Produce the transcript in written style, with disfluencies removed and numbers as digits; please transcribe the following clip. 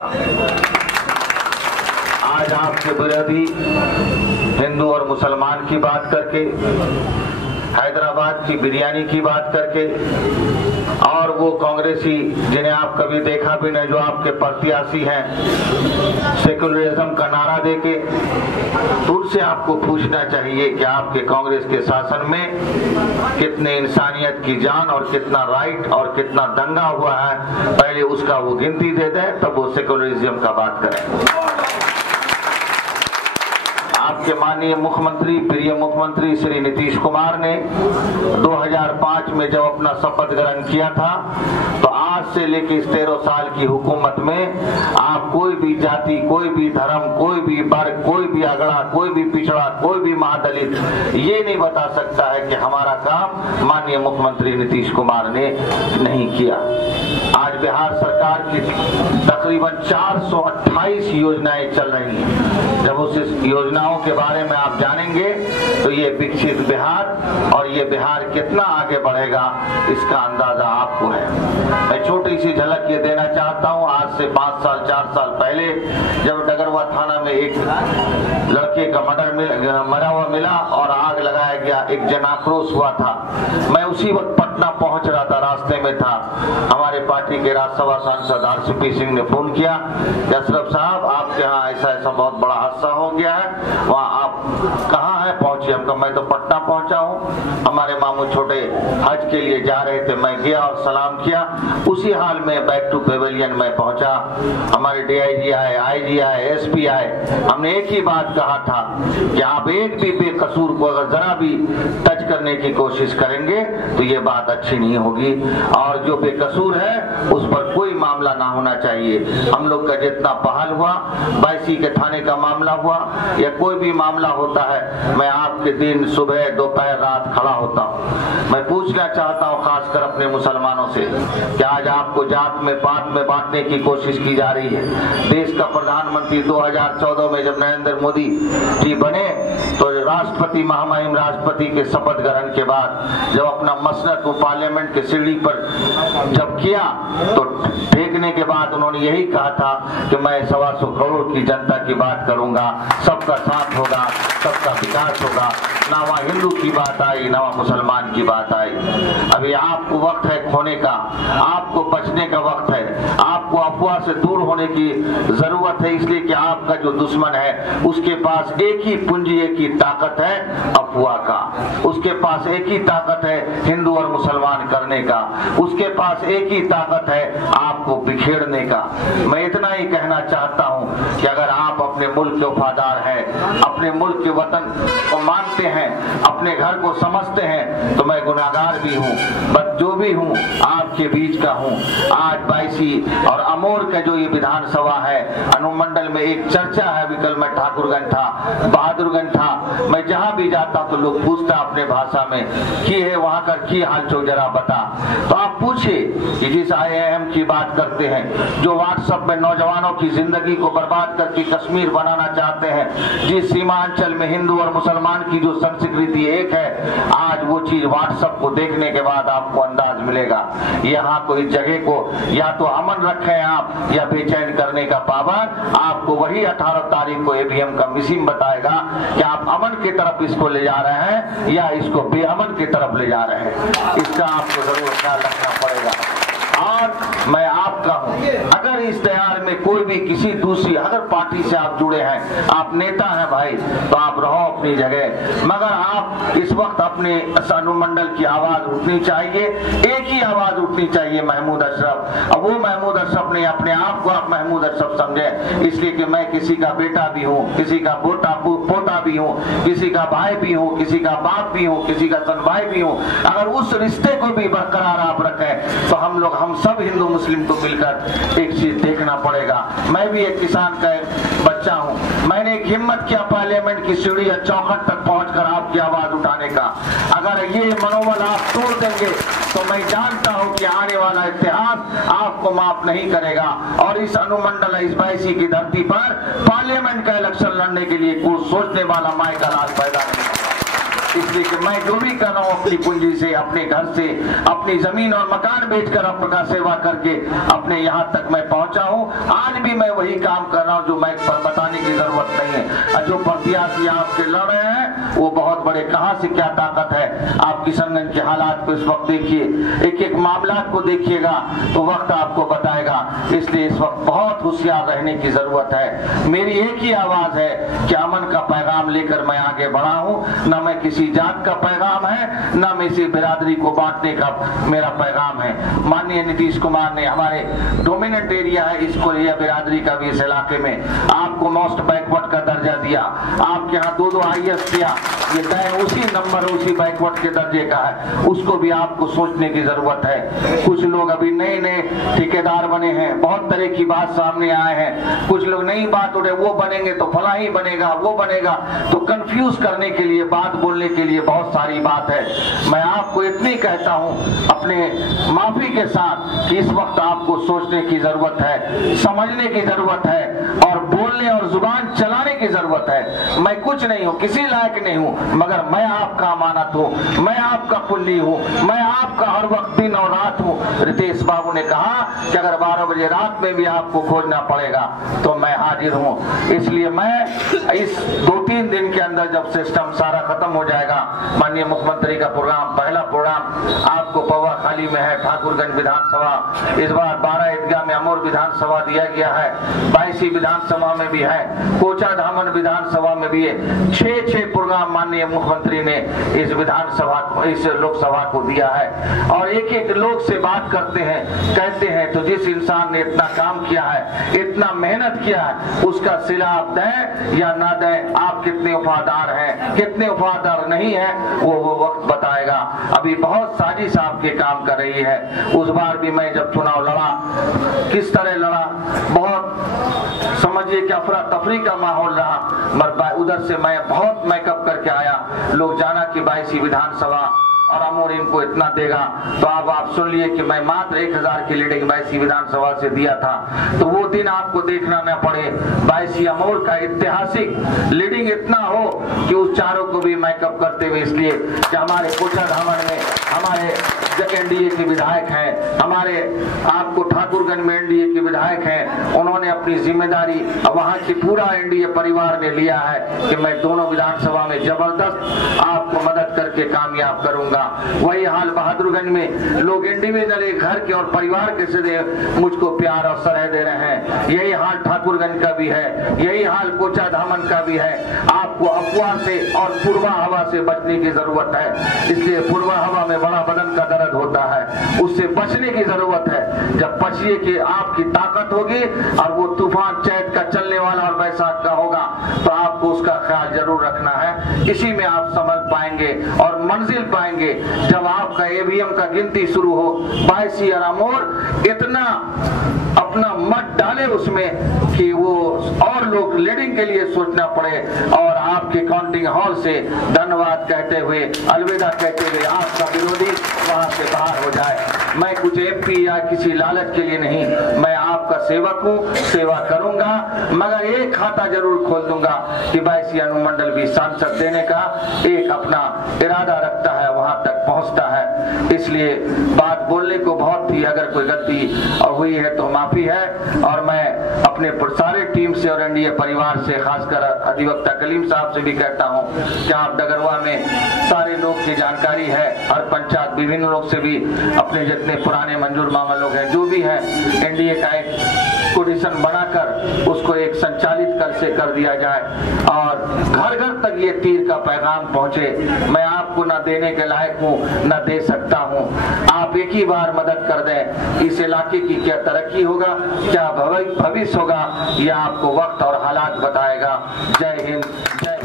आज आपके विरोधी हिंदू और मुसलमान की बात करके, हैदराबाद की बिरयानी की बात करके, और वो कांग्रेसी जिन्हें आप कभी देखा भी नहीं, जो आपके प्रत्याशी हैं, सेकुलरिज्म का नारा देके, तो उनसे आपको पूछना चाहिए कि आपके कांग्रेस के शासन में कितने इंसानियत की जान और कितना राइट और कितना दंगा हुआ है। पहले उसका वो गिनती दे दे, तब वो सेकुलरिज्म का बात करें। आपके माननीय मुख्यमंत्री, प्रिय मुख्यमंत्री श्री नीतीश कुमार ने 2005 में जब अपना शपथ ग्रहण किया था, तो आज से लेकर इस 13 साल की हुकूमत में आप कोई भी जाति, कोई भी धर्म, कोई भी वर्ग, कोई भी अगड़ा, कोई भी पिछड़ा, कोई भी महादलित ये नहीं बता सकता है कि हमारा काम माननीय मुख्यमंत्री नीतीश कुमार ने नहीं किया। आज बिहार सरकार की तकरीबन 428 योजनाएं चल रही हैं। जब उस योजनाओं के बारे में आप जानेंगे तो ये विकसित बिहार और ये बिहार कितना आगे बढ़ेगा इसका अंदाजा आपको है। मैं छोटी सी झलक ये देना चाहता हूँ। आज से 5 साल 4 साल पहले जब डगरवा थाना में एक लड़के का मरा हुआ मिला और आग लगाया गया, एक जन आक्रोश हुआ था, मैं उसी वक्त पटना पहुंच रहा था, रास्ते में था। हमारे पार्टी के राज्यसभा सांसद RCP सिंह ने फोन किया कि अशरफ साहब आपके यहाँ ऐसा ऐसा बहुत बड़ा हादसा हो गया है, वहाँ आप कहाँ हैं? पहुंचे। हम कहा मैं तो पटना पहुंचा हूँ, हमारे मामू छोटे हज के लिए जा रहे थे। मैं गया और सलाम किया। उसी हाल में बैक टू पेवेलियन में पहुंचा। हमारे DIG आए, IG आए, SP आए। हमने एक ही बात कहा था कि आप एक भी बेकसूर को अगर जरा भी टच करने की कोशिश करेंगे तो ये बात अच्छी नहीं होगी, और जो बेकसूर है उस पर कोई मामला ना होना चाहिए। हम लोग का जितना पहल हुआ, 22 के थाने का मामला हुआ या कोई भी मामला होता है, मैं आपके दिन सुबह दोपहर रात खड़ा होता हूँ। मैं पूछना चाहता हूँ खासकर अपने मुसलमानों से कि आज आपको जात में पात में बांटने की कोशिश की जा रही है। देश का प्रधानमंत्री 2014 में जब नरेंद्र मोदी जी बने तो राष्ट्रपति, महामहिम राष्ट्रपति के शपथ ग्रहण के बाद जब अपना मसनद को पार्लियामेंट के सीढ़ी पर जब किया तो फेंकने के बाद उन्होंने यही कहा था कि मैं 125 करोड़ की जनता की बात करूंगा, सबका साथ होगा, सबका विकास होगा। ना वहाँ हिंदू की बात आई, ना वहाँ मुसलमान की बात आई। अभी आपको वक्त है खोने का, आपको बचने का वक्त है, आपको अफवाह से दूर होने की जरूरत है, इसलिए कि आपका जो दुश्मन है उसके पास एक ही पूंजी, एक ही ताकत है, अफवाह का। उसके पास एक ही ताकत है हिंदू और मुसलमान करने का, उसके पास एक ही ताकत है आपको बिखेरने का। मैं इतना ही कहना चाहता हूँ कि अगर आप अपने मुल्क के वफादार हैं, अपने मुल्क के वतन को मानते हैं, अपने घर को समझते हैं, तो मैं गुनाहगार भी हूँ, बस जो भी हूँ आपके बीच का हूँ। आज 22 और अमोर का जो ये विधानसभा है, अनुमंडल में एक चर्चा है, विकल में ठाकुरगंज था, बहादुरगंज था, मैं जहाँ भी जाता तो लोग पूछता अपने भाषा में की है वहाँ का की हाल चो जरा बता। तो आप पूछे कि जिस IIM की बात करते हैं, जो व्हाट्सएप में नौजवानों की जिंदगी को बर्बाद करके कश्मीर बनाना चाहते हैं, जिस सीमांचल में हिंदू और मुसलमान की जो संस्कृति एक है, आज वो चीज व्हाट्सएप को देखने के बाद आपको अंदाज मिलेगा। यहाँ कोई जगह को या तो अमन रखें आप या बेचैन करने का पाबंद, आपको वही 18 तारीख को ABM का मिसिम बताएगा कि आप अमन की तरफ इसको ले जा रहे हैं या इसको बेअमन की तरफ ले जा रहे हैं। इसका आपको जरूर ख्याल रखना पड़ेगा। और मैं आपका हूं, अगर इस तैयार में कोई भी किसी दूसरी अगर पार्टी से आप जुड़े हैं, आप नेता हैं भाई, तो आप रहो अपनी जगह, मगर आप इस वक्त अपने अनुमंडल की आवाज उठनी चाहिए, एक ही आवाज उठनी चाहिए, महमूद अशरफ। अब वो महमूद अशरफ नहीं, अपने आप को आप महमूद अशरफ समझे, इसलिए कि मैं किसी का बेटा भी हूँ, किसी का पोता भी हूँ, किसी का भाई भी हूँ, किसी का बाप भी हूँ, किसी का सन भाई भी हूँ। अगर उस रिश्ते को भी बरकरार आप रखें तो हम सब हिंदू मुस्लिम को मिलकर एक चीज देखना पड़ेगा। मैं भी एक किसान का बच्चा हूं, मैंने एक हिम्मत किया पार्लियामेंट की सीढ़ी या चौखट तक पहुंचकर आपकी आवाज उठाने का। अगर ये मनोबल आप तोड़ देंगे तो मैं जानता हूं कि आने वाला इतिहास आपको माफ नहीं करेगा, और इस अनुमंडल इस 22 की धरती पर पार्लियामेंट का इलेक्शन लड़ने के लिए कुछ सोचने वाला माई का लाल पैदा नहीं होगा। इसलिए कि मैं जो भी कर रहा हूँ अपनी पूंजी से, अपने घर से, अपनी जमीन और मकान बेचकर आपका सेवा करके अपने यहाँ तक मैं पहुंचा हूँ। आज भी मैं वही काम कर रहा हूँ जो मैं बताने की जरूरत नहीं है। जो प्रत्याशी आपके लड़ रहे हैं वो बहुत बड़े, कहाँ से क्या ताकत है। आप किशनगंज के हालात को इस वक्त देखिए, एक एक मामला को देखिएगा तो वक्त आपको बताएगा। इसलिए इस वक्त बहुत होशियार रहने की जरूरत है। मेरी एक ही आवाज है कि अमन का पैगाम लेकर मैं आगे बढ़ा हूँ। न मैं किसी जात का पैगाम है, न मैं इसी बिरादरी को बांटने का मेरा पैगाम है। माननीय नीतीश कुमार ने हमारे डोमिनेंट एरिया है इसको लिया, बिरादरी का भी इस इलाके में आपको मोस्ट बैकवर्ड का दर्जा दिया। आपके यहाँ 2-2 IAS किया, ये तय उसी नंबर उसी बैकवर्ड के दर्जे का है। उसको भी आपको सोचने की जरूरत है। कुछ लोग अभी नए नए ठेकेदार बने हैं, बहुत तरह की बात सामने आए हैं। कुछ लोग नई बात उठे, वो बनेंगे तो फला ही बनेगा, वो बनेगा तो कंफ्यूज करने के लिए, बात बोलने के लिए बहुत सारी बात है। मैं आपको इतनी कहता हूं अपने माफी के साथ कि इस वक्त आपको सोचने की जरूरत है, समझने की जरूरत है और बोलने और जुबान चलाने की जरूरत है। मैं कुछ नहीं हूं, किसी लायक नहीं हूं, मगर मैं आपका अमानत हूं, मैं आपका पुण्य हूं, मैं आपका हर वक्त दिन और रात हूं। रितेश बाबू ने कहा कि अगर 12 बजे रात में भी आपको खोजना पड़ेगा तो मैं हाजिर हूं। इसलिए मैं इस 2-3 दिन के अंदर जब सिस्टम सारा खत्म हो जाएगा, माननीय मुख्यमंत्री का प्रोग्राम, पहला प्रोग्राम आपको पवा खाली में है, ठाकुरगंज विधानसभा, इस बार 12 ईदगाह में अमोर विधानसभा दिया गया है, 22 विधानसभा में भी है, कोचा धामन विधानसभा में भी है। 6 प्रोग्राम माननीय मुख्यमंत्री ने इस विधानसभा को, इस लोकसभा को दिया है। और एक एक लोग से बात करते हैं, कहते हैं तो जिस इंसान ने इतना काम किया है, इतना मेहनत किया है, उसका सिला आप दें या ना दें, आप कितने वफादार हैं, कितने वफादार नहीं है, वो वक्त बताएगा। अभी बहुत साजिश आपके काम कर रही है। उस बार भी मैं जब चुनाव लड़ा, किस तरह लड़ा, बहुत समझिए कि अफरा तफरी का माहौल रहा, मगर उधर से मैं बहुत मेकअप करके आया। लोग जाना कि 22 विधानसभा और अमोर इनको इतना देगा, तो अब आप सुन लिए कि मैं मात्र 1000 की लीडिंग 22 विधानसभा से दिया था। तो वो दिन आपको देखना न पड़े, 22 अमोर का ऐतिहासिक लीडिंग इतना हो कि उस चारों को भी मेकअप करते हुए, इसलिए कि हमारे कोचा धामन में हमारे एनडीए के विधायक हैं, हमारे आपको ठाकुरगंज में एनडीए के विधायक हैं, उन्होंने अपनी जिम्मेदारी वहां की पूरा एनडीए परिवार ने लिया है कि मैं दोनों विधानसभा में जबरदस्त आपको मदद करके कामयाब करूंगा। वही हाल बहादुरगंज में लोग इंडिविजुअल एक घर के और परिवार के से मुझको प्यार और सराह दे रहे हैं। यही हाल ठाकुरगंज का भी है, यही हाल कोचा धामन का भी है। आपको अफवाह से और पूर्वा हवा से बचने की जरूरत है। इसलिए पूर्वा हवा में बड़ा बदन का दर्द होता है, उससे बचने की जरूरत है। जब बचिए कि आपकी ताकत होगी और वो तूफान चैत का चलने वाला और बैसाख का होगा, तो आपको उसका ख्याल जरूर रखना है। इसी में आप समझ पाएंगे और मंजिल पाएंगे जब आपका ईवीएम का गिनती शुरू हो। 22 और अमोर इतना अपना मत डाले उसमें कि वो और लोग लीडिंग के लिए सोचना पड़े और आपके काउंटिंग हॉल से धन्यवाद कहते हुए, अलविदा कहते हुए आपका विरोधी वहां से बाहर हो जाए। मैं कुछ एमपी या किसी लालच के लिए नहीं, मैं आपका सेवक हूँ, सेवा करूंगा, मगर एक खाता जरूर खोल दूंगा कि 22 अनुमंडल भी सांसद देने का एक अपना इरादा रखता है, वहां तक पहुंचता है। इसलिए बात बोलने को बहुत थी, अगर कोई गलती और हुई है तो माफी है। और मैं अपने सारे टीम से और एनडीए परिवार से, खासकर अधिवक्ता कलीम साहब से भी कहता हूं कि आप डगरवा में सारे लोग की जानकारी है, हर पंचायत विभिन्न लोग से भी अपने जितने पुराने मंजूर मामा लोग हैं, जो भी है, एनडीए का एक कोडिशन बनाकर उसको एक संचालित कर दिया जाए और घर घर तक ये तीर का पैगाम पहुंचे। मैं आपको न देने के लायक हूँ, न दे सकता हूँ, आप एक ही बार मदद कर दें। इस इलाके की क्या तरक्की होगा, क्या भविष्य होगा, यह आपको वक्त और हालात बताएगा। जय हिंद, जय